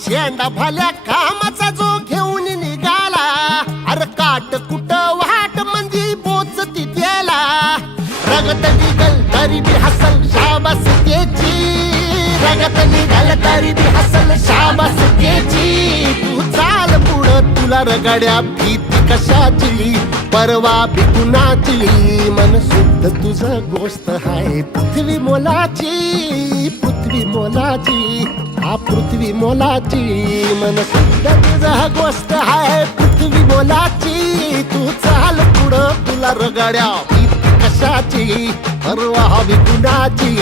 झेंडा भल्या कामाचा जो घेऊन निघाला, अरे काट कुट वाट मंदी बोचती त्याला, रगत निघल तरी बी हसल शाबास त्याची, रगत निघल तरी बी हसल शाबास त्याची. तू चाल पुढं तुला रगड्या भीती कशाची, परवा बी कुणाची, मन शुद्ध तुझं गोष्ट हाय पृथ्वी मोलाची, पृथ्वी मोलाची, हा पृथ्वी मोलाची, मन शुद्ध तुझं गोष्ट हाय पृथ्वी मोलाची. तू चाल पुढं तुला रगड्या भीती कशाची, परवा बी कुणाची.